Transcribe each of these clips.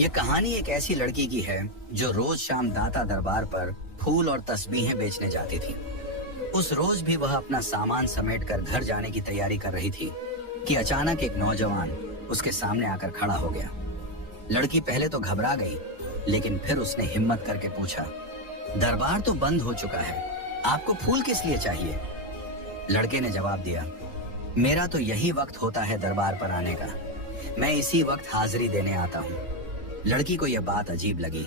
ये कहानी एक ऐसी लड़की की है जो रोज शाम दाता दरबार पर फूल और तस्बीहें बेचने जाती थी। उस रोज भी वह अपना सामान समेटकर घर जाने की तैयारी कर रही थी कि अचानक एक नौजवान उसके सामने आकर खड़ा हो गया। लड़की पहले तो घबरा गई, लेकिन फिर उसने हिम्मत करके पूछा, दरबार तो बंद हो चुका है, आपको फूल किस लिए चाहिए? लड़के ने जवाब दिया, मेरा तो यही वक्त होता है दरबार पर आने का, मैं इसी वक्त हाजिरी देने आता हूँ। लड़की को यह बात अजीब लगी,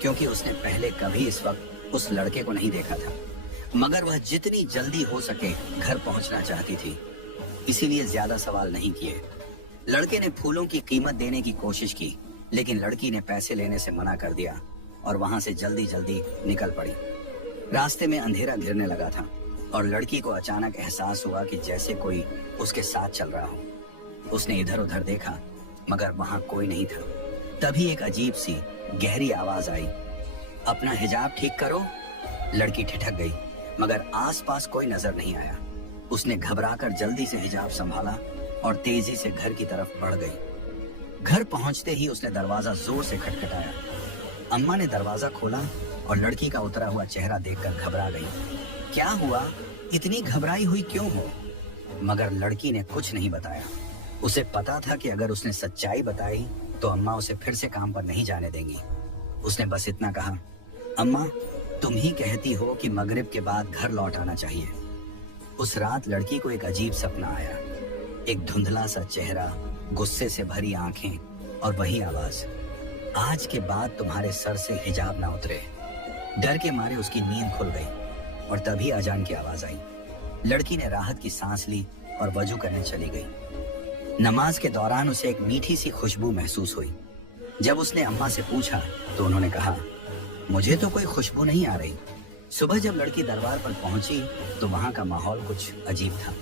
क्योंकि उसने पहले कभी इस वक्त उस लड़के को नहीं देखा था, मगर वह जितनी जल्दी हो सके घर पहुंचना चाहती थी, इसीलिए ज्यादा सवाल नहीं किए। लड़के ने फूलों की कीमत देने की कोशिश की, लेकिन लड़की ने पैसे लेने से मना कर दिया और वहां से जल्दी जल्दी निकल पड़ी। रास्ते में अंधेरा घिरने लगा था और लड़की को अचानक एहसास हुआ कि जैसे कोई उसके साथ चल रहा हो। उसने इधर उधर देखा, मगर वहां कोई नहीं था। तभी एक अजीब सी गहरी आवाज आई, अपना हिजाब ठीक करो। लड़की ठिठक गई, मगर आसपास कोई नजर नहीं आया। उसने घबराकर जल्दी से हिजाब संभाला और तेजी से घर की तरफ बढ़ गई। घर पहुंचते ही उसने दरवाजा जोर से खटखटाया। अम्मा ने दरवाजा खोला और लड़की का उतरा हुआ चेहरा देखकर घबरा गई। क्या हुआ, इतनी घबराई हुई क्यों हो? मगर लड़की ने कुछ नहीं बताया। उसे पता था कि अगर उसने सच्चाई बताई तो अम्मा उसे फिर से काम पर नहीं जाने देंगी। उसने बस इतना कहा, अम्मा तुम ही कहती हो कि मगरिब के बाद घर लौट आना चाहिए। उस रात लड़की को एक अजीब सपना आया, एक धुंधला सा चेहरा, गुस्से से भरी आंखें और वही आवाज, आज के बाद तुम्हारे सर से हिजाब ना उतरे। डर के मारे उसकी नींद खुल गई और तभी अजान की आवाज आई। लड़की ने राहत की सांस ली और वजू करने चली गई। नमाज के दौरान उसे एक मीठी सी खुशबू महसूस हुई। जब उसने अम्मा से पूछा तो उन्होंने कहा, मुझे तो कोई खुशबू नहीं आ रही। सुबह जब लड़की दरबार पर पहुंची तो वहां का माहौल कुछ अजीब था।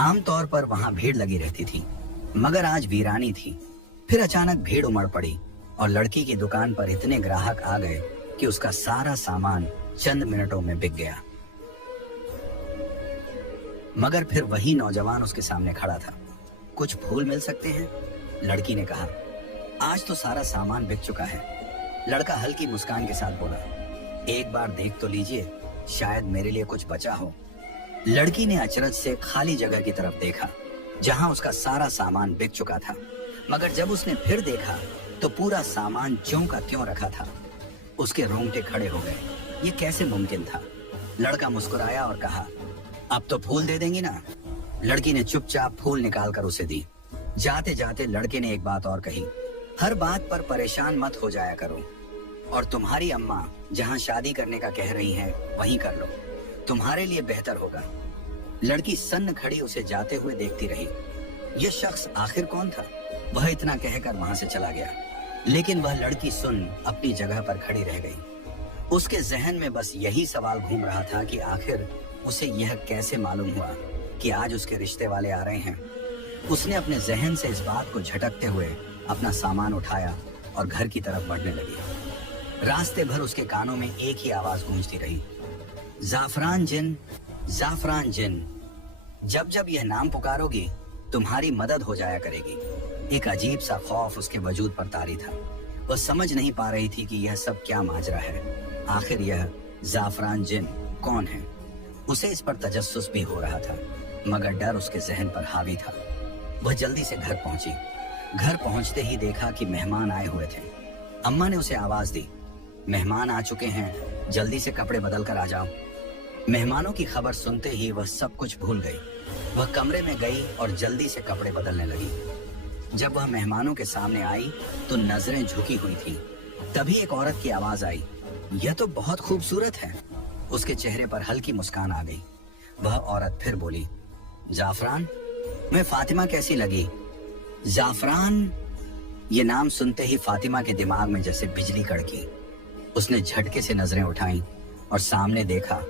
आमतौर पर वहां भीड़ लगी रहती थी, मगर आज वीरानी थी। फिर अचानक भीड़ उमड़ पड़ी और लड़की की दुकान पर इतने ग्राहक आ गए कि उसका सारा सामान चंद मिनटों में बिक गया। मगर फिर वही नौजवान उसके सामने खड़ा था। कुछ फूल मिल सकते हैं? लड़की ने कहा, आज तो सारा सामान बिक चुका है। लड़का हल्की मुस्कान के साथ बोला, एक बार देख तो लीजिए, शायद मेरे लिए कुछ बचा हो। लड़की ने अचरज से खाली जगह की तरफ देखा, जहां उसका सारा सामान बिक चुका था। मगर जब उसने फिर देखा तो पूरा सामान ज्यों का त्यों रखा था। उसके रोंगटे खड़े हो गए, ये कैसे मुमकिन था? लड़का मुस्कुराया और कहा, अब तो फूल दे देंगी ना? लड़की ने चुपचाप फूल निकाल कर उसे दी। जाते जाते लड़के ने एक बात और कही, हर बात पर परेशान मत हो जाया करो, और तुम्हारी अम्मा जहां शादी करने का कह रही हैं वहीं कर लो, तुम्हारे लिए बेहतर होगा। लड़की सन्न खड़ी उसे जाते हुए देखती रही। यह शख्स आखिर कौन था? वह इतना कहकर वहां से चला गया, लेकिन वह लड़की सुन अपनी जगह पर खड़ी रह गई। उसके जहन में बस यही सवाल घूम रहा था कि आखिर उसे यह कैसे मालूम हुआ कि आज उसके रिश्ते वाले आ रहे हैं। उसने अपने जहन से इस बात को झटकते हुए अपना सामान उठाया और घर की तरफ बढ़ने लगी। रास्ते भर उसके कानों में एक ही आवाज गूंजती रही, जाफरान जिन, जाफरान जिन। जब जब यह नाम पुकारोगी तुम्हारी मदद हो जाया करेगी। एक अजीब सा खौफ उसके वजूद पर तारी था। वह समझ नहीं पा रही थी कि यह सब क्या माजरा है। आखिर यह जाफरान जिन कौन है? उसे इस पर तजस्सुस भी हो रहा था, मगर डर उसके जहन पर हावी था। वह जल्दी से घर पहुंची। घर पहुंचते ही देखा कि मेहमान आए हुए थे। अम्मा ने उसे आवाज दी, मेहमान आ चुके हैं, जल्दी से कपड़े बदल कर आ जाओ। मेहमानों की खबर सुनते ही वह सब कुछ भूल गई। वह कमरे में गई और जल्दी से कपड़े बदलने लगी। जब वह मेहमानों के सामने आई तो नजरें झुकी हुई थी। तभी एक औरत की आवाज आई, यह तो बहुत खूबसूरत है। उसके चेहरे पर हल्की मुस्कान आ गई। वह औरत फिर बोली, जाफरान, मैं फातिमा कैसी लगी? जाफरान, ये नाम सुनते ही फातिमा के दिमाग में जैसे बिजली कड़की। उसने झटके से नजरें उठाईं और सामने देखा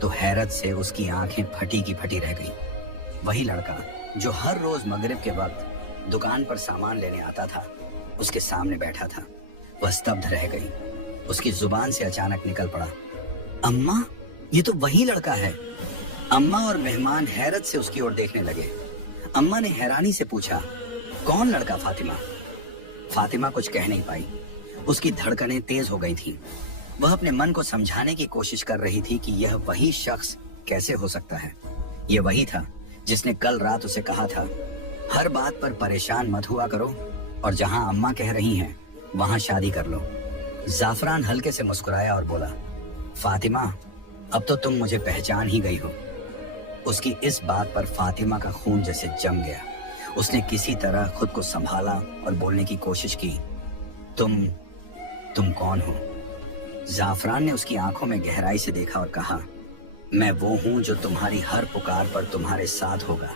तो हैरत से उसकी आंखें फटी की फटी रह गईं। वही लड़का जो हर रोज मगरिब के वक्त दुकान पर सामान लेने आता था, उसके सामने बैठा था। वह स्तब्ध रह गई। उसकी जुबान से अचानक निकल पड़ा, अम्मा, ये तो वही लड़का है। अम्मा और मेहमान हैरत से उसकी ओर देखने लगे। अम्मा ने हैरानी से पूछा, कौन लड़का फातिमा? फातिमा कुछ कह नहीं पाई। उसकी धड़कनें तेज हो गई थीं। वह अपने मन को समझाने की कोशिश कर रही थी कि यह वही शख्स कैसे हो सकता है। यह वही था जिसने कल रात उसे कहा था, हर बात पर परेशान मत हुआ करो और जहां अम्मा कह रही हैं वहां शादी कर लो। जाफरान हल्के से मुस्कुराया और बोला, फातिमा, अब तो तुम मुझे पहचान ही गई हो। उसकी इस बात पर फातिमा का खून जैसे जम गया। उसने किसी तरह खुद को संभाला और बोलने की कोशिश की, तुम कौन हो? जाफरान ने उसकी आंखों में गहराई से देखा और कहा, मैं वो हूं जो तुम्हारी हर पुकार पर तुम्हारे साथ होगा।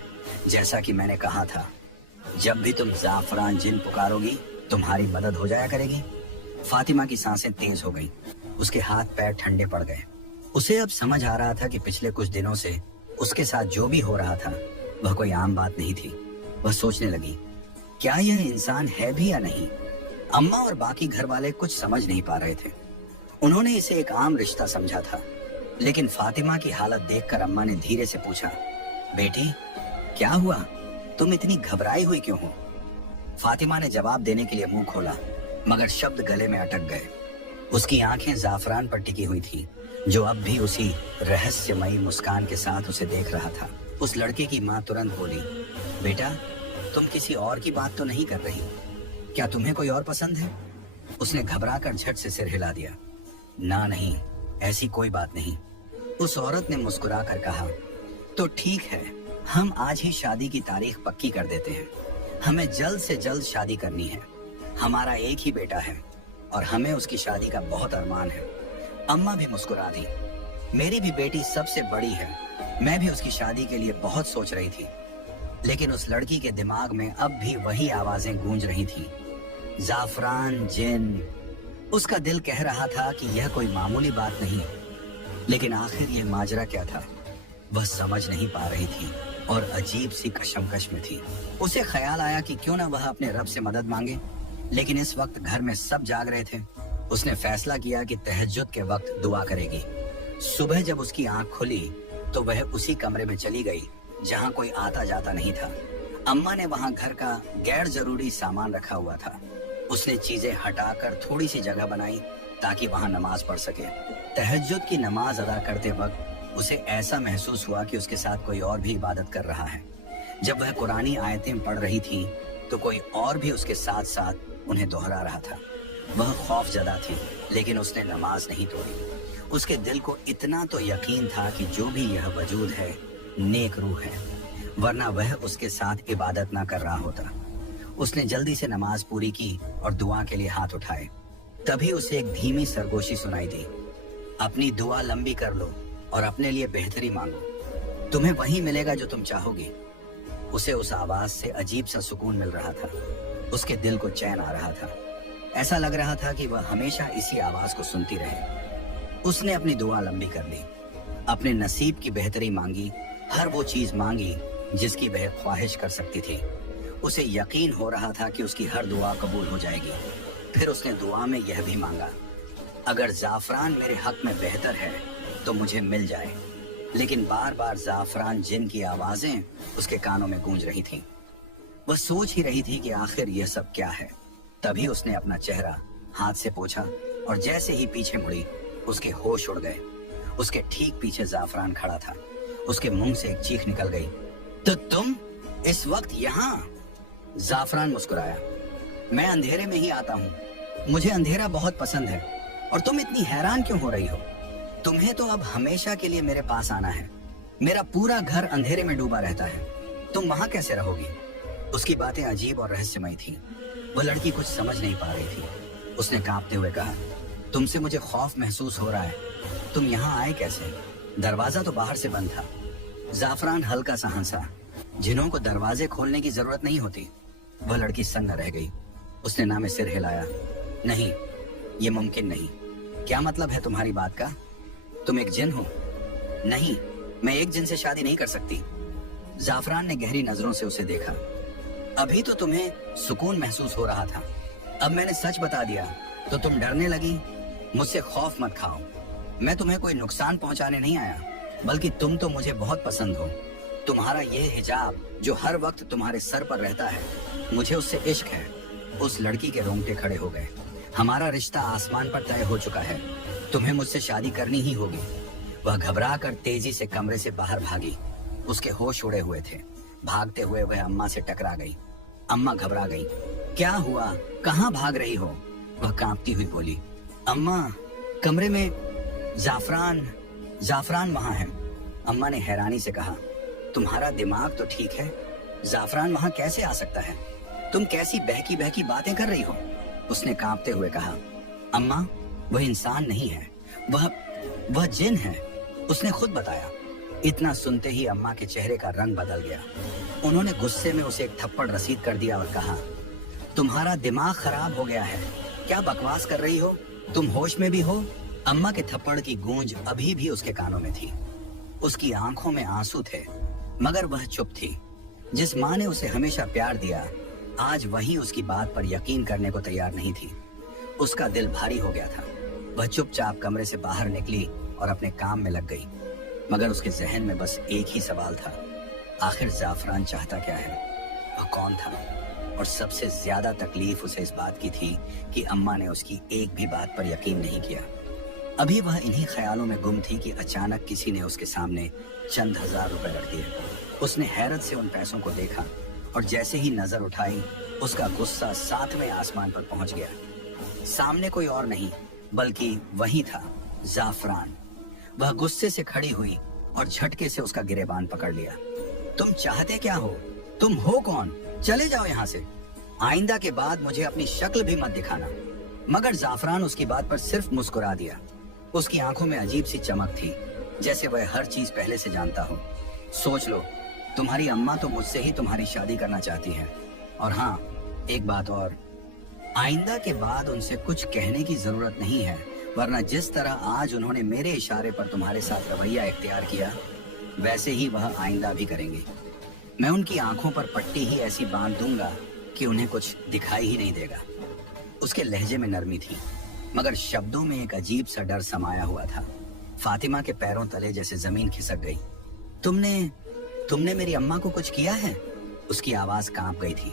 जैसा कि मैंने कहा था, जब भी तुम जाफरान जिन पुकारोगी तुम्हारी मदद हो जाया करेगी। फातिमा की सांसें तेज हो गईं। उसके हाथ पैर ठंडे पड़ गए। उसे अब समझ आ रहा था कि पिछले कुछ दिनों से उसके साथ जो भी हो रहा था वह कोई आम बात नहीं थी। वह सोचने लगी, क्या यह इंसान है भी या नहीं? अम्मा और बाकी घर वाले कुछ समझ नहीं पा रहे थे। उन्होंने इसे एक आम रिश्ता समझा था। लेकिन फातिमा की हालत देखकर अम्मा ने धीरे से पूछा, बेटी क्या हुआ? तुम इतनी घबराई हुई क्यों हो? फातिमा ने जवाब देने के लिए मुंह खोला, मगर शब्द गले में अटक गए। उसकी आंखें जाफरान पर टिकी हुई थी, जो अब भी उसी रहस्यमयी मुस्कान के साथ उसे देख रहा था। उस लड़के की मां तुरंत बोली, बेटा तुम किसी और की बात तो नहीं कर रही? क्या तुम्हें कोई और पसंद है? उसने घबराकर झट से सिर हिला दिया। ना नहीं, ऐसी कोई बात नहीं। उस औरत ने मुस्कुराकर कहा, तो ठीक है, हम आज ही शादी की तारीख पक्की कर देते हैं। हमें जल्द से जल्द शादी करनी है। हमारा एक ही बेटा है और हमें उसकी शादी का बहुत अरमान है। अम्मा भी मुस्कुरा दी। मेरी भी बेटी सबसे बड़ी है। मैं भी उसकी शादी के लिए बहुत सोच रही थी। लेकिन उस लड़की के दिमाग में अब भी वही आवाजें गूंज रही थी, जाफरान जिन। उसका दिल कह रहा था कि यह कोई मामूली बात नहीं, लेकिन आखिर यह माजरा क्या था? वह समझ नहीं पा रही थी और अजीब सी कशमकश में थी। उसे ख्याल आया कि क्यों ना वह अपने रब से मदद मांगे, लेकिन इस वक्त घर में सब जाग रहे थे। उसने फैसला किया कि तहज्जुद के वक्त दुआ करेगी। सुबह जब उसकी आंख खुली तो वह उसी कमरे में चली गई जहां कोई आता जाता नहीं था। अम्मा ने वहां घर का गैर जरूरी सामान रखा हुआ था। उसने चीजें हटाकर थोड़ी सी जगह बनाई ताकि वहां नमाज पढ़ सके। तहज्जुद की नमाज अदा करते वक्त उसे ऐसा महसूस हुआ कि उसके साथ कोई और भी इबादत कर रहा है। जब वह कुरानी आयतें पढ़ रही थी तो कोई और भी उसके साथ साथ उन्हें दोहरा रहा था। वह खौफजदा थी, लेकिन उसने नमाज नहीं तोड़ी। उसके दिल को इतना तो यकीन था कि जो भी यह वजूद है नेक रूह है, वरना वह उसके साथ इबादत ना कर रहा होता। उसने जल्दी से नमाज पूरी की और दुआ के लिए हाथ उठाए। तभी उसे एक धीमी सरगोशी सुनाई दी, अपनी दुआ लंबी कर लो और अपने लिए बेहतरी मांगो, तुम्हें वही मिलेगा जो तुम चाहोगे। उसे उस आवाज से अजीब सा सुकून मिल रहा था। उसके दिल को चैन आ रहा था। ऐसा लग रहा था कि वह हमेशा इसी आवाज को सुनती रहे। उसने अपनी दुआ लंबी कर ली, अपने नसीब की बेहतरी मांगी, हर वो चीज मांगी जिसकी वह ख्वाहिश कर सकती थी। उसे यकीन हो रहा था कि उसकी हर दुआ कबूल हो जाएगी। फिर उसने दुआ में यह भी मांगा, अगर जाफरान मेरे हक में बेहतर है तो मुझे मिल जाए। लेकिन बार बार जाफरान जिन की आवाजें उसके कानों में गूंज रही थीं। वह सोच ही रही थी कि आखिर यह सब क्या है। तभी उसने अपना चेहरा हाथ से पोंछा और जैसे ही पीछे मुड़ी उसके होश उड़ गए। उसके ठीक पीछे जाफरान खड़ा था। उसके मुंह से एक चीख निकल गई, तो तुम इस वक्त यहाँ? जाफरान मुस्कुराया, मैं अंधेरे में ही आता हूँ, मुझे अंधेरा बहुत पसंद है। और तुम इतनी हैरान क्यों हो रही हो? तुम्हें तो अब हमेशा के लिए मेरे पास आना है। मेरा पूरा घर अंधेरे में डूबा रहता है, तुम वहां कैसे रहोगी? उसकी बातें अजीब और रहस्यमय थीं। वह लड़की कुछ समझ नहीं पा रही थी। उसने कांपते हुए कहा, तुमसे मुझे खौफ महसूस हो रहा है, तुम यहाँ आए कैसे? दरवाजा तो बाहर से बंद था। जाफरान हल्का सा हंसा, जिन्हों को दरवाजे खोलने की जरूरत नहीं होती। वह लड़की सन्न रह गई। उसने ना में सिर हिलाया, नहीं, ये मुमकिन नहीं। क्या मतलब है तुम्हारी बात का? तुम एक जिन हो? नहीं, मैं एक जिन से शादी नहीं कर सकती। जाफरान ने गहरी नजरों से उसे देखा। अभी तो तुम्हें सुकून महसूस हो रहा था, अब मैंने सच बता दिया तो तुम डरने लगी। मुझसे खौफ मत खाओ। मैं तुम्हें कोई नुकसान पहुंचाने नहीं आया, बल्कि तुम तो मुझे बहुत पसंद हो। तुम्हारा ये हिजाब जो हर वक्त तुम्हारे सर पर रहता है, मुझे उससे इश्क है। उस लड़की के रोंगटे खड़े हो गए। हमारा रिश्ता आसमान पर तय हो चुका है, तुम्हें मुझसे शादी करनी ही होगी। वह घबरा कर तेजी से कमरे से बाहर भागी। उसके होश उड़े हुए थे। भागते हुए वह अम्मा से टकरा गई। अम्मा घबरा गई। क्या हुआ, कहाँ भाग रही हो? वह कांपती हुई बोली। अम्मा, कमरे में जाफरान वहां है। अम्मा ने हैरानी से कहा, तुम्हारा दिमाग तो ठीक है, जाफरान वहां कैसे आ सकता है? तुम कैसी बहकी बहकी बातें कर रही हो? उसने कांपते हुए कहा, अम्मा, वह इंसान नहीं है, वह जिन है, उसने खुद बताया। इतना सुनते ही अम्मा के चेहरे का रंग बदल गया। उन्होंने गुस्से में उसे एक थप्पड़ रसीद कर दिया और कहा, तुम्हारा दिमाग खराब हो गया है, क्या बकवास कर रही हो? तुम होश में भी हो? अम्मा के थप्पड़ की गूंज अभी भी उसके कानों में थी। उसकी आंखों में आंसू थे, मगर वह चुप थी। जिस माँ ने उसे हमेशा प्यार दिया, आज वही उसकी बात पर यकीन करने को तैयार नहीं थी। उसका दिल भारी हो गया था। वह चुपचाप कमरे से बाहर निकली और अपने काम में लग गई। मगर उसके जहन में बस एक ही सवाल था, आखिर जाफरान चाहता क्या है? वह कौन था? और सबसे ज्यादा तकलीफ उसे इस बात की थी कि अम्मा ने उसकी एक भी बात पर यकीन नहीं किया। अभी वह इन्हीं ख्यालों में गुम थी कि अचानक किसी ने उसके सामने चंद हजार रुपए रख दिए। उसने हैरत से उन पैसों को देखा और जैसे ही नजर उठाई, उसका गुस्सा 7वें आसमान पर पहुंच गया। सामने कोई और नहीं बल्कि वही था, जाफरान। वह गुस्से से खड़ी हुई और झटके से उसका गिरेबान पकड़ लिया। तुम चाहते क्या हो? तुम हो कौन? चले जाओ यहाँ से। आइंदा के बाद मुझे अपनी शक्ल भी मत दिखाना। मगर जाफरान उसकी बात पर सिर्फ मुस्कुरा दिया। उसकी आंखों में अजीब सी चमक थी, जैसे वह हर चीज पहले से जानता हो। सोच लो, तुम्हारी अम्मा तो मुझसे ही तुम्हारी शादी करना चाहती है। और हाँ, एक बात और, आइंदा के बाद उनसे कुछ कहने की जरूरत नहीं है, वरना जिस तरह आज उन्होंने मेरे इशारे पर तुम्हारे साथ रवैया इख्तियार किया, वैसे ही वह आइंदा भी करेंगे। मैं उनकी आंखों पर पट्टी ही ऐसी बांध दूंगा कि उन्हें कुछ दिखाई ही नहीं देगा। उसके लहजे में नरमी थी, मगर शब्दों में एक अजीब सा डर समाया हुआ था। फातिमा के पैरों तले जैसे जमीन खिसक गई। तुमने मेरी अम्मा को कुछ किया है? उसकी आवाज कांप गई थी।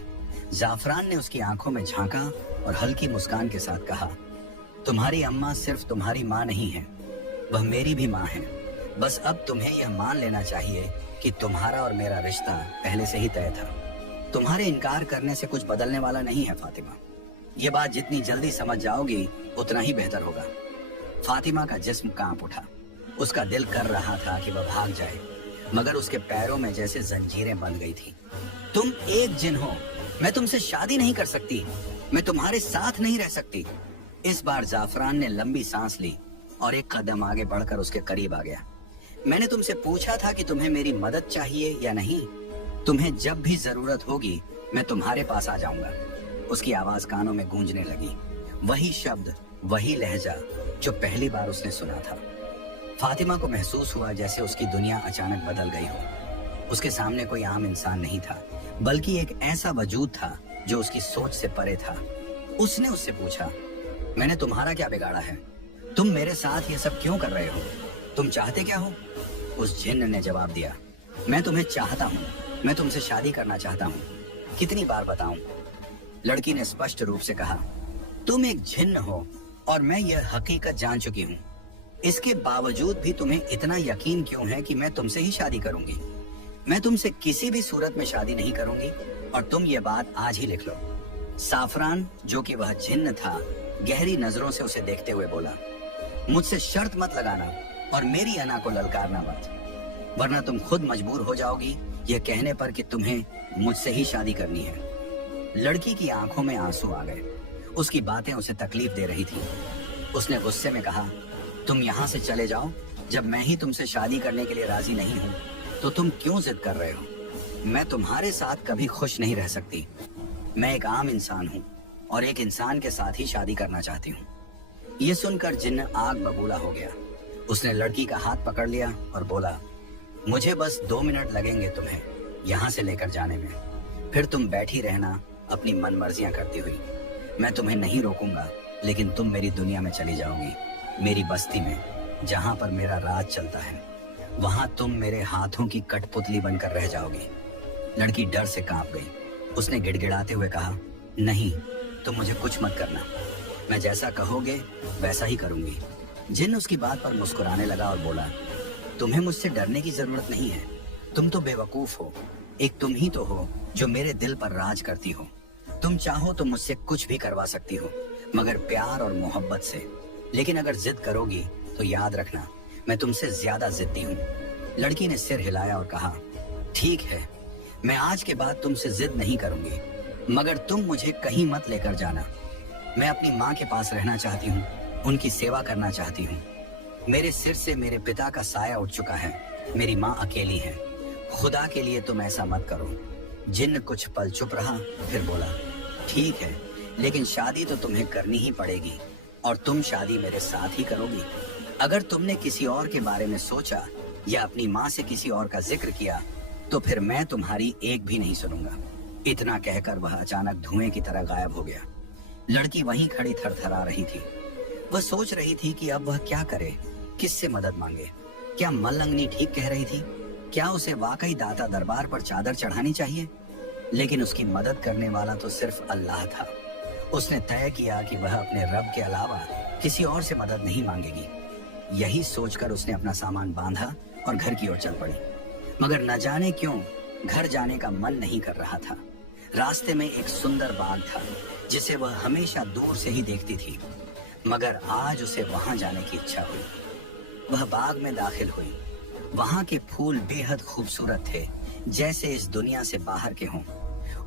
जाफरान ने उसकी आंखों में झांका और हल्की मुस्कान के साथ कहा, तुम्हारी अम्मा सिर्फ तुम्हारी माँ नहीं है, वह मेरी भी माँ है। बस अब तुम्हें यह मान लेना चाहिए कि तुम्हारा और मेरा रिश्ता पहले से ही तय था। तुम्हारे इनकार करने से कुछ बदलने वाला नहीं है फातिमा। ये बात जितनी जल्दी समझ जाओगी उतना ही बेहतर होगा। फातिमा का जिस्म कांप उठा। उसका दिल कर रहा था कि वह भाग जाए, मगर उसके पैरों में जैसे जंजीरें बंध गई थी। तुम एक जिन हो, मैं तुमसे शादी नहीं कर सकती, मैं तुम्हारे साथ नहीं रह सकती। इस बार जाफरान ने लंबी सांस ली और एक कदम आगे बढ़कर उसके करीब आ गया। मैंने तुमसे पूछा था कि तुम्हें मेरी मदद चाहिए या नहीं। तुम्हें जब भी जरूरत होगी मैं तुम्हारे पास आ जाऊंगा। उसकी आवाज कानों में गूंजने लगी। वही शब्द, वही लहजा जो पहली बार उसने सुना था। फातिमा को महसूस हुआ जैसे उसकी दुनिया अचानक बदल गई हो। उसके सामने कोई आम इंसान नहीं था, बल्कि एक ऐसा वजूद था जो उसकी सोच से परे था। उसने उससे पूछा, मैंने तुम्हारा क्या बिगाड़ा है? तुम मेरे साथ ये सब क्यों कर रहे हो? तुम चाहते क्या हो? उस जिन्न ने जवाब दिया, मैं तुम्हें चाहता हूँ, मैं तुमसे शादी करना चाहता हूँ। कितनी बार बताऊं? लड़की ने स्पष्ट रूप से कहा, तुम एक जिन्न हो और मैं यह हकीकत जान चुकी हूँ। इसके बावजूद भी तुम्हें इतना यकीन क्यों है कि मैं तुमसे ही शादी करूंगी? मैं तुमसे किसी भी सूरत में शादी नहीं करूंगी और तुम ये बात आज ही लिख लो। साफरान, जो कि वह जिन्न था, गहरी नजरों से उसे देखते हुए बोला, मुझसे शर्त मत लगाना और मेरी अना को ललकारना मत, वरना तुम खुद मजबूर हो जाओगी यह कहने पर कि तुम्हें मुझसे ही शादी करनी है। लड़की की आंखों में आंसू आ गए। उसकी बातें उसे तकलीफ दे रही थी। उसने गुस्से में कहा, तुम यहाँ से चले जाओ। जब मैं ही तुमसे शादी करने के लिए राजी नहीं हूँ तो तुम क्यों जिद कर रहे हो? मैं तुम्हारे साथ कभी खुश नहीं रह सकती। मैं एक आम इंसान हूँ और एक इंसान के साथ ही शादी करना चाहती हूँ। ये सुनकर जिन्न आग बबूला हो गया। उसने लड़की का हाथ पकड़ लिया और बोला, मुझे बस 2 मिनट लगेंगे तुम्हें यहाँ से लेकर जाने में, फिर तुम बैठी रहना अपनी मनमर्जियां करती हुई। मैं तुम्हें नहीं रोकूंगा, लेकिन तुम मेरी दुनिया में चली जाओगी, मेरी बस्ती में, जहाँ पर मेरा राज चलता है। वहाँ तुम मेरे हाथों की कठपुतली बनकर रह जाओगी। लड़की डर से कांप गई। उसने गिड़गिड़ाते हुए कहा, नहीं, तुम मुझे कुछ मत करना, मैं जैसा कहोगे वैसा ही करूंगी। जिन्न उसकी बात पर मुस्कुराने लगा और बोला, तुम्हें मुझसे डरने की जरूरत नहीं है, तुम तो बेवकूफ हो। एक तुम ही तो हो जो मेरे दिल पर राज करती हो। तुम चाहो तो मुझसे कुछ भी करवा सकती हो, मगर प्यार और मोहब्बत से। लेकिन अगर जिद करोगी तो याद रखना, मैं तुमसे ज्यादा जिद्दी हूँ। लड़की ने सिर हिलाया और कहा, ठीक है, मैं आज के बाद तुमसे जिद नहीं करूंगी, मगर तुम मुझे कहीं मत लेकर जाना। मैं अपनी माँ के पास रहना चाहती हूँ, उनकी सेवा करना चाहती हूँ। मेरे सिर से मेरे पिता का साया उठ चुका है, मेरी माँ अकेली है। खुदा के लिए तुम ऐसा मत करो। जिन्न कुछ पल चुप रहा, फिर बोला, ठीक है, लेकिन शादी तो तुम्हें करनी ही पड़ेगी, और तुम शादी मेरे साथ ही करोगी। अगर तुमने किसी और के बारे में सोचा या अपनी माँ से किसी और का जिक्र किया तो फिर मैं तुम्हारी एक भी नहीं सुनूंगा। इतना कहकर वह अचानक धुएं की तरह गायब हो गया। लड़की वहीं खड़ी थरथरा रही थी। वह सोच रही थी कि अब वह क्या करे, किससे मदद मांगे। क्या मल्लंगनी ठीक कह रही थी? क्या उसे वाकई दाता दरबार पर चादर चढ़ानी चाहिए? लेकिन उसकी मदद करने वाला तो सिर्फ अल्लाह था। उसने तय किया कि वह अपने रब के अलावा किसी और से मदद नहीं मांगेगी। यही सोचकर उसने अपना सामान बांधा और घर की ओर चल पड़ी। मगर न जाने क्यों घर जाने का मन नहीं कर रहा था। रास्ते में एक सुंदर बाग था जिसे वह हमेशा दूर से ही देखती थी, मगर आज उसे वहां जाने की इच्छा हुई। वह बाग में दाखिल हुई। वहां के फूल बेहद खूबसूरत थे, जैसे इस दुनिया से बाहर के हों।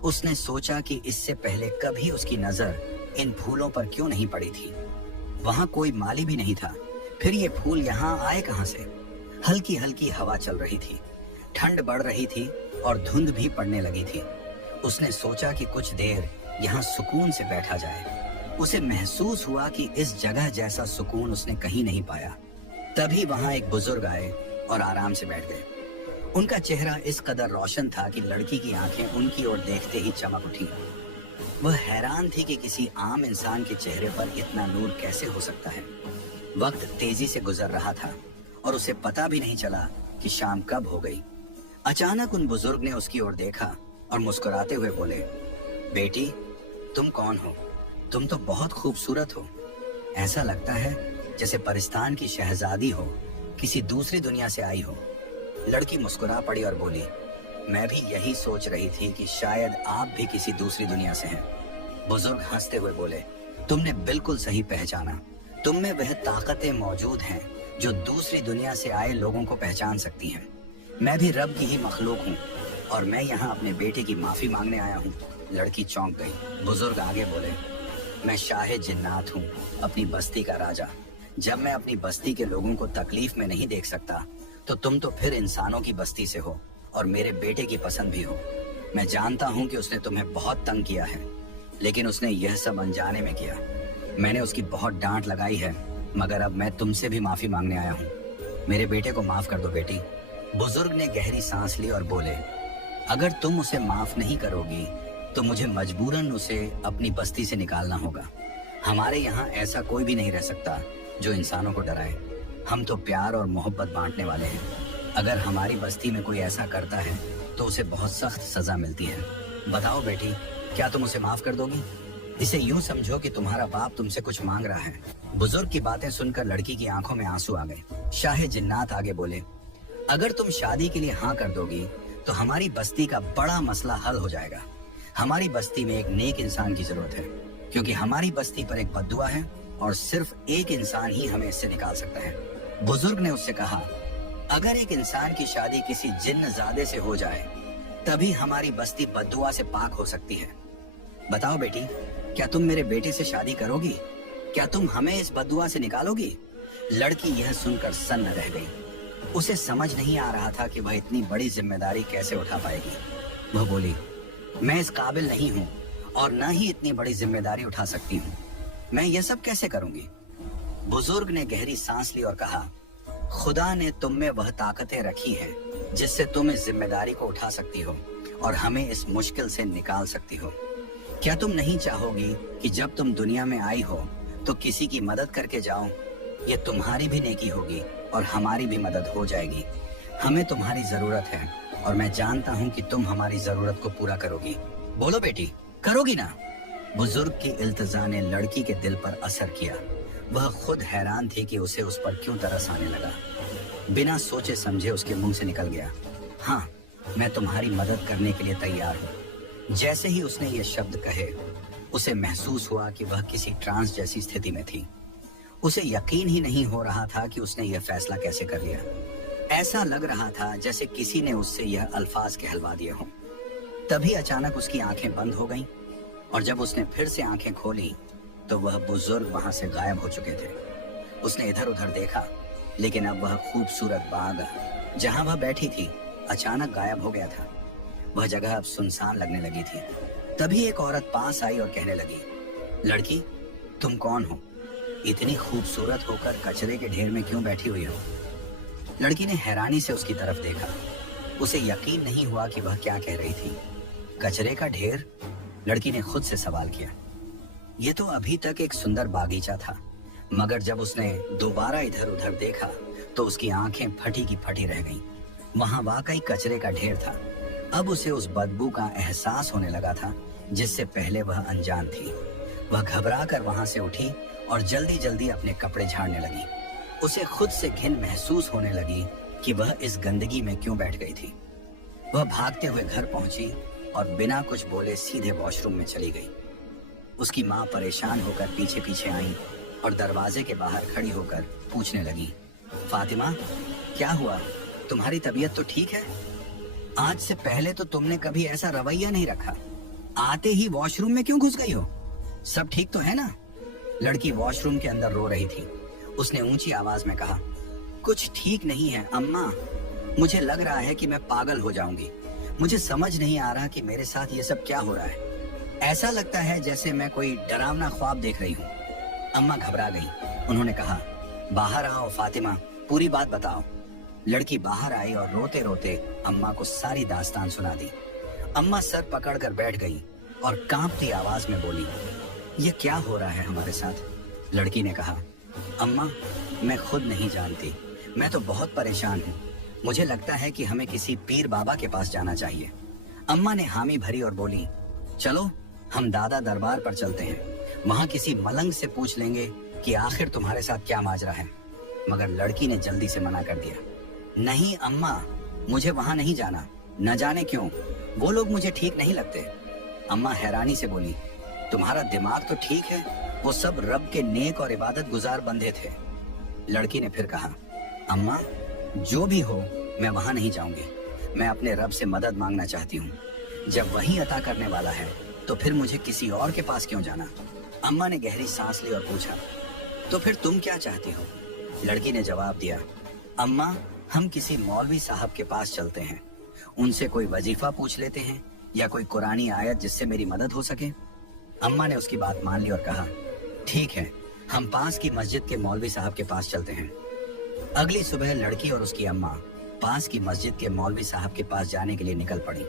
उसने सोचा कि इससे पहले कभी उसकी नजर इन फूलों पर क्यों नहीं पड़ी थी। वहां कोई माली भी नहीं था, फिर ये फूल यहाँ आए कहां से? हल्की हल्की हवा चल रही थी, ठंड बढ़ रही थी और धुंध भी पड़ने लगी थी। उसने सोचा कि कुछ देर यहाँ सुकून से बैठा जाए। उसे महसूस हुआ कि इस जगह जैसा सुकून उसने कहीं नहीं पाया। तभी वहां एक बुजुर्ग आए और आराम से बैठ गए। उनका चेहरा इस कदर रोशन था कि लड़की की आंखें उनकी ओर देखते ही चमक उठी। वह हैरान थी कि किसी आम इंसान के चेहरे पर इतना नूर कैसे हो सकता है। वक्त तेजी से गुजर रहा था और उसे पता भी नहीं चला कि शाम कब हो गई। अचानक उन बुजुर्ग ने उसकी ओर देखा और मुस्कुराते हुए बोले, बेटी, तुम कौन हो? तुम तो बहुत खूबसूरत हो। ऐसा लगता है जैसे परिस्तान की शहजादी हो, किसी दूसरी दुनिया से आई हो। लड़की मुस्कुरा पड़ी और बोली, मैं भी यही सोच रही थी कि शायद आप भी किसी दूसरी दुनिया से हैं। बुजुर्ग हंसते हुए बोले, तुमने बिल्कुल सही पहचाना। तुम में वह ताकतें मौजूद हैं जो दूसरी दुनिया से आए लोगों को पहचान सकती हैं। मैं भी रब की ही मखलूक हूँ और मैं यहाँ अपने बेटे की माफी मांगने आया हूँ। लड़की चौंक गई। बुजुर्ग आगे बोले, मैं शाह जिन्नात हूँ, अपनी बस्ती का राजा। जब मैं अपनी बस्ती के लोगों को तकलीफ में नहीं देख सकता तो तुम तो फिर इंसानों की बस्ती से हो और मेरे बेटे की पसंद भी हो। मैं जानता हूँ कि उसने तुम्हें बहुत तंग किया है, लेकिन उसने यह सब अनजाने में किया। मैंने उसकी बहुत डांट लगाई है, मगर अब मैं तुमसे भी माफी मांगने आया हूँ। मेरे बेटे को माफ कर दो बेटी। बुजुर्ग ने गहरी सांस ली और बोले, अगर तुम उसे माफ नहीं करोगी तो मुझे मजबूरन उसे अपनी बस्ती से निकालना होगा। हमारे यहाँ ऐसा कोई भी नहीं रह सकता जो इंसानों को डराए। हम तो प्यार और मोहब्बत बांटने वाले हैं। अगर हमारी बस्ती में कोई ऐसा करता है तो उसे बहुत सख्त सजा मिलती है। बताओ बेटी, क्या तुम उसे माफ कर दोगी? इसे यूं समझो कि तुम्हारा बाप तुमसे कुछ मांग रहा है। बुजुर्ग की बातें सुनकर लड़की की आंखों में आंसू आ गए। शाह जिन्नात आगे बोले, अगर तुम शादी के लिए हाँ कर दोगी तो हमारी बस्ती का बड़ा मसला हल हो जाएगा। हमारी बस्ती में एक नेक इंसान की जरूरत है, क्योंकि हमारी बस्ती पर एक बद्दुआ है और सिर्फ एक इंसान ही हमें इससे निकाल सकता है। बुजुर्ग ने उससे कहा, अगर एक इंसान की शादी किसी जिन्नजादे से हो जाए तभी हमारी बस्ती बद्दुआ से पाक हो सकती है। बताओ बेटी, क्या तुम मेरे बेटे से शादी करोगी? क्या तुम हमें इस बद्दुआ से निकालोगी? लड़की यह सुनकर सन्न रह गई। उसे समझ नहीं आ रहा था कि वह इतनी बड़ी जिम्मेदारी कैसे उठा पाएगी। वह बोली, मैं इस काबिल नहीं हूँ और न ही इतनी बड़ी जिम्मेदारी उठा सकती हूँ। मैं यह सब कैसे करूंगी? बुजुर्ग ने गहरी सांस ली और कहा, खुदा ने तुम में वह ताकतें रखी हैं जिससे तुम इस जिम्मेदारी को उठा सकती हो और हमें इस मुश्किल से निकाल सकती हो। क्या तुम नहीं चाहोगी कि जब तुम दुनिया में आई हो तो किसी की मदद करके जाओ? ये तुम्हारी भी नेकी होगी और हमारी भी मदद हो जाएगी। हमें तुम्हारी जरूरत है और मैं जानता हूँ कि तुम हमारी जरूरत को पूरा करोगी। बोलो बेटी, करोगी ना? बुजुर्ग की इल्तिजा ने लड़की के दिल पर असर किया। वह खुद हैरान थी कि उसे उस पर क्यों तरस आने लगा। बिना सोचे समझे उसके मुंह से निकल गया, हाँ, मैं तुम्हारी मदद करने के लिए तैयार हूँ। जैसे ही उसने ये शब्द कहे, उसे महसूस हुआ कि वह किसी ट्रांस जैसी स्थिति में थी। उसे यकीन ही नहीं हो रहा था कि उसने यह फैसला कैसे कर लिया। ऐसा लग रहा था जैसे किसी ने उससे यह अल्फाज कहलवा दिए हों। तभी अचानक उसकी आंखें बंद हो गईं, और जब उसने फिर से आंखें खोली तो वह बुजुर्ग वहां से गायब हो चुके थे। उसने इधर उधर देखा, लेकिन अब वह खूबसूरत बाग जहां वह बैठी थी अचानक गायब हो गया था। वह जगह अब सुनसान लगने लगी थी। तभी एक औरत पास आई और कहने लगी, लड़की, तुम कौन हो? इतनी खूबसूरत होकर कचरे के ढेर में क्यों बैठी हुई हो? लड़की ने हैरानी से उसकी तरफ देखा। उसे यकीन नहीं हुआ कि वह क्या कह रही थी। कचरे का ढेर? लड़की ने खुद से सवाल किया। ये तो अभी तक एक सुंदर बागीचा था, मगर जब उसने दोबारा इधर उधर देखा तो उसकी आंखें फटी की फटी रह गईं। वहां वाकई कचरे का ढेर था। अब उसे उस बदबू का एहसास होने लगा था जिससे पहले वह अनजान थी। वह घबरा कर वहां से उठी और जल्दी जल्दी अपने कपड़े झाड़ने लगी। उसे खुद से घिन महसूस होने लगी कि वह इस गंदगी में क्यों बैठ गई थी। वह भागते हुए घर पहुंची और बिना कुछ बोले सीधे वॉशरूम में चली गई। उसकी माँ परेशान होकर पीछे पीछे आई और दरवाजे के बाहर खड़ी होकर पूछने लगी, फातिमा, क्या हुआ? तुम्हारी तबीयत तो ठीक है? आज से पहले तो तुमने कभी ऐसा रवैया नहीं रखा। आते ही वॉशरूम में क्यों घुस गई हो? सब ठीक तो है ना? लड़की वॉशरूम के अंदर रो रही थी। उसने ऊंची आवाज में कहा, कुछ ठीक नहीं है अम्मा। मुझे लग रहा है कि मैं पागल हो जाऊंगी। मुझे समझ नहीं आ रहा कि मेरे साथ ये सब क्या हो रहा है। ऐसा लगता है जैसे मैं कोई डरावना ख्वाब देख रही हूँ। अम्मा घबरा गई। उन्होंने कहा, बाहर आओ फातिमा, पूरी बात बताओ। लड़की बाहर आई और रोते रोते अम्मा को सारी दास्तान सुना दी। अम्मा सर पकड़कर बैठ गई और कांपती आवाज में बोली, ये क्या हो रहा है हमारे साथ? लड़की ने कहा, अम्मा, मैं खुद नहीं जानती। मैं तो बहुत परेशान हूँ। मुझे लगता है कि हमें किसी पीर बाबा के पास जाना चाहिए। अम्मा ने हामी भरी और बोली, चलो हम दादा दरबार पर चलते हैं। वहाँ किसी मलंग से पूछ लेंगे कि आखिर तुम्हारे साथ क्या माजरा है। मगर लड़की ने जल्दी से मना कर दिया, नहीं अम्मा, मुझे वहाँ नहीं जाना। न जाने क्यों, वो लोग मुझे ठीक नहीं लगते। अम्मा हैरानी से बोली, तुम्हारा दिमाग तो ठीक है, वो सब रब के नेक और इबादत गुजार बंदे थे। लड़की ने फिर कहा, अम्मा, जो भी हो, मैं वहाँ नहीं जाऊंगी। मैं अपने रब से मदद मांगना चाहती हूँ। जब वही अता करने वाला है तो फिर मुझे किसी और के पास क्यों जाना? अम्मा ने गहरी सांस ली और पूछा, तो फिर तुम क्या चाहती हो? लड़की ने जवाब दिया, अम्मा, हम किसी मौलवी साहब के पास चलते हैं। उनसे कोई वजीफा पूछ लेते हैं या कोई कुरानी आयत जिससे मेरी मदद हो सके। अम्मा ने उसकी बात मान ली और कहा, ठीक है, हम पास की मस्जिद के मौलवी साहब के पास चलते हैं। अगली सुबह लड़की और उसकी अम्मा पास की मस्जिद के मौलवी साहब के पास जाने के लिए निकल पड़ी।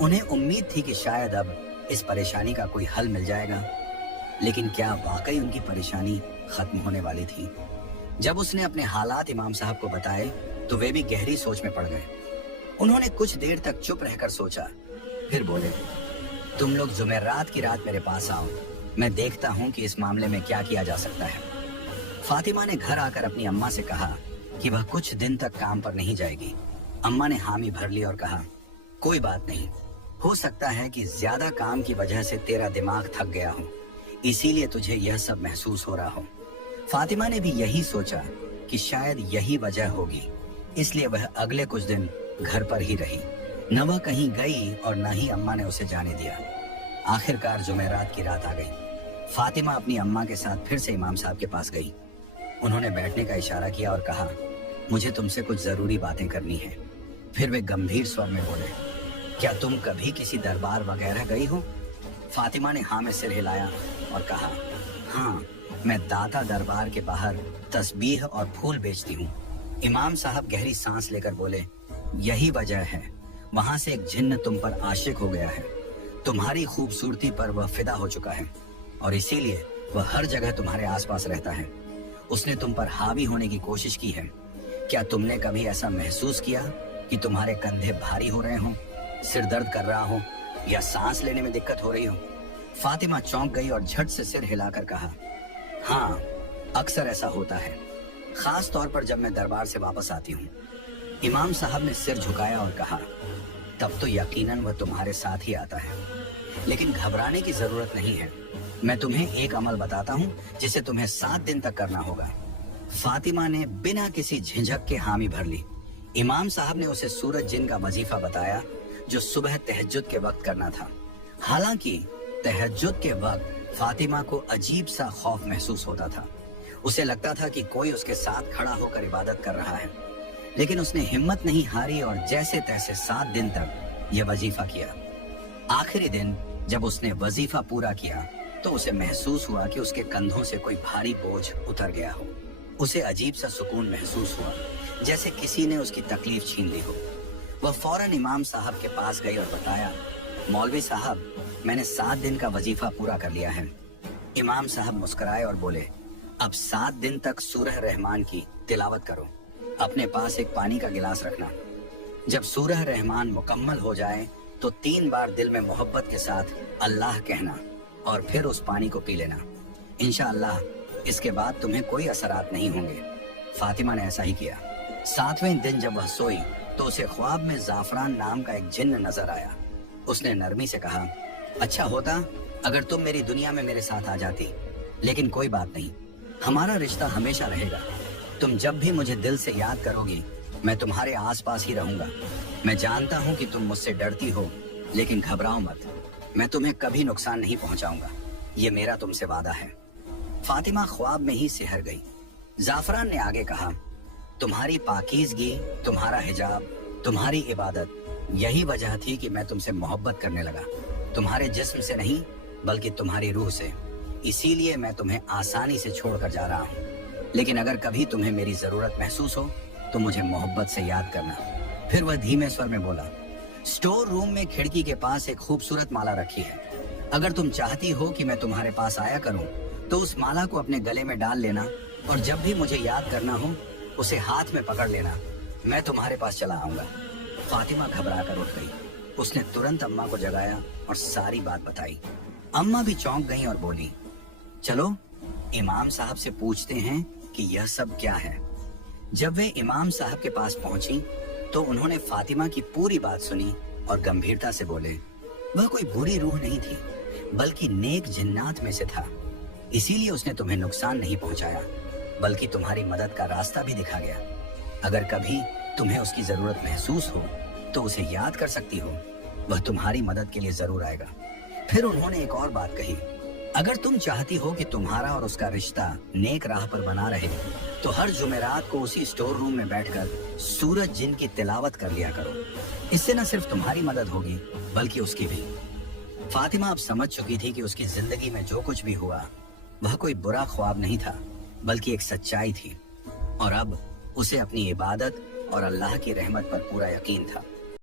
उन्हें उम्मीद थी कि शायद अब इस परेशानी का कोई हल मिल जाएगा, लेकिन क्या वाकई उनकी परेशानी खत्म होने वाली थी? जब उसने अपने हालात इमाम साहब को बताए तो वे भी गहरी सोच में पड़ गए। उन्होंने कुछ देर तक चुप रहकर सोचा, फिर बोले, तुम लोग जुमेरात की रात मेरे पास आओ, मैं देखता हूँ कि इस मामले में क्या किया जा सकता है। फातिमा ने घर आकर अपनी अम्मा से कहा कि वह कुछ दिन तक काम पर नहीं जाएगी। अम्मा ने हामी भर ली और कहा, कोई बात नहीं, हो सकता है कि ज्यादा काम की वजह से तेरा दिमाग थक गया हो, इसीलिए तुझे यह सब महसूस हो रहा हो। फातिमा ने भी यही सोचा कि शायद यही वजह होगी, इसलिए वह अगले कुछ दिन घर पर ही रही। न वह कहीं गई और न ही अम्मा ने उसे जाने दिया। आखिरकार जुमेरात की रात आ गई। फातिमा अपनी अम्मा के साथ फिर से इमाम साहब के पास गई। उन्होंने बैठने का इशारा किया और कहा, मुझे तुमसे कुछ जरूरी बातें करनी है। फिर वे गंभीर स्वर में बोले, क्या तुम कभी किसी दरबार वगैरह गई हो? फातिमा ने हाँ में सिर हिलाया और कहा, हाँ, मैं दाता दरबार के बाहर तस्बीह और फूल बेचती हूँ। इमाम साहब गहरी सांस लेकर बोले, यही वजह है, वहां से एक जिन्न तुम पर आशिक हो गया है। तुम्हारी खूबसूरती पर वह फिदा हो चुका है और इसीलिए वह हर जगह तुम्हारे आसपास रहता है। उसने तुम पर हावी होने की कोशिश की है। क्या तुमने कभी ऐसा महसूस किया कि तुम्हारे कंधे भारी हो रहे हों, सिर दर्द कर रहा हो या सांस लेने में दिक्कत हो रही हो? फातिमा चौंक गई और झट से सिर हिलाकर कहा, हाँ, अक्सर ऐसा होता है, खास तौर पर जब मैं दरबार से वापस आती हूँ। इमाम साहब ने सिर झुकाया और कहा, तब तो यकीनन वह तुम्हारे साथ ही आता है, लेकिन घबराने की जरूरत नहीं है। मैं तुम्हें एक अमल बताता हूँ जिसे तुम्हें 7 दिन तक करना होगा। फातिमा ने बिना किसी झिझक के हामी भर ली। इमाम साहब ने उसे सूरज जिन का वजीफा बताया जो सुबह तहज्जुद के वक्त करना था। हालांकि तहज्जुद के वक्त फातिमा को अजीब सा खौफ महसूस होता था। उसे लगता था कि कोई उसके साथ खड़ा होकर इबादत कर रहा है, लेकिन उसने हिम्मत नहीं हारी और जैसे तैसे 7 दिन तक यह वजीफा किया। आखिरी दिन जब उसने वजीफा पूरा किया तो उसे महसूस हुआ कि उसके कंधों से कोई भारी बोझ उतर गया हो। उसे अजीब सा सुकून महसूस हुआ, जैसे किसी ने उसकी तकलीफ छीन ली हो। वह फौरन इमाम साहब के पास गई और बताया, मौलवी साहब, मैंने 7 दिन का वजीफा पूरा कर लिया है। इमाम साहब मुस्कुराए और बोले, अब 7 दिन तक सूरह रहमान की तिलावत करो। अपने पास एक पानी का गिलास रखना। जब सूरह रहमान मुकम्मल हो जाए तो 3 बार दिल में मोहब्बत के साथ अल्लाह कहना और फिर उस पानी को पी लेना। इंशाअल्लाह इसके बाद तुम्हें कोई असरात नहीं होंगे। फातिमा ने ऐसा ही किया। 7वें दिन जब वह सोई तो उसे ख्वाब में जाफरान नाम का एक जिन्न नजर आया। उसने नरमी से कहा, अच्छा होता अगर तुम मेरी दुनिया में मेरे साथ आ जाती, लेकिन कोई बात नहीं, हमारा रिश्ता हमेशा रहेगा। तुम जब भी मुझे दिल से याद करोगी मैं तुम्हारे आसपास ही रहूंगा। मैं जानता हूँ कि तुम मुझसे डरती हो, लेकिन घबराओ मत, मैं तुम्हें कभी नुकसान नहीं पहुंचाऊंगा। ये मेरा तुमसे वादा है। फातिमा ख्वाब में ही सिहर गई। जाफरान ने आगे कहा, तुम्हारी पाकीज़गी, तुम्हारा हिजाब, तुम्हारी इबादत, यही वजह थी कि मैं तुमसे मोहब्बत करने लगा। तुम्हारे जिस्म से नहीं बल्कि तुम्हारी रूह से। इसीलिए मैं तुम्हें आसानी से छोड़कर जा रहा हूँ, लेकिन अगर कभी तुम्हें मेरी जरूरत महसूस हो तो मुझे मोहब्बत से याद करना। फिर वह धीमे स्वर में बोला, स्टोर रूम में खिड़की के पास एक खूबसूरत माला रखी है। अगर तुम चाहती हो कि मैं तुम्हारे पास आया करूं तो उस माला को अपने गले में डाल लेना और जब भी मुझे याद करना हो उसे हाथ में पकड़ लेना। मैं तुम्हारे पास चला आऊंगा। फातिमा घबरा कर उठ गई। उसने तुरंत अम्मा को जगाया और सारी बात बताई। अम्मा भी चौंक गईं और बोली, चलो इमाम साहब से पूछते हैं कि यह सब क्या है। जब वे इमाम साहब के पास पहुंची तो उन्होंने फातिमा की पूरी बात सुनी और गंभीरता से बोले, वह कोई बुरी रूह नहीं थी बल्कि नेक जिन्नात में से था। इसीलिए उसने तुम्हें नुकसान नहीं पहुंचाया बल्कि तुम्हारी मदद का रास्ता भी दिखा गया। अगर कभी तुम्हें उसकी जरूरत महसूस हो तो उसे याद कर सकती हो, वह तुम्हारी मदद के लिए जरूर आएगा। फिर उन्होंने एक और बात कही, अगर तुम चाहती हो कि तुम्हारा और उसका रिश्ता नेक राह पर बना रहे तो हर जुमेरात को उसी स्टोर रूम में बैठकर सूरज जिन की तिलावत कर लिया करो। इससे न सिर्फ तुम्हारी मदद होगी बल्कि उसकी भी। फातिमा अब समझ चुकी थी कि उसकी जिंदगी में जो कुछ भी हुआ वह कोई बुरा ख्वाब नहीं था बल्कि एक सच्चाई थी, और अब उसे अपनी इबादत और अल्लाह की रहमत पर पूरा यकीन था।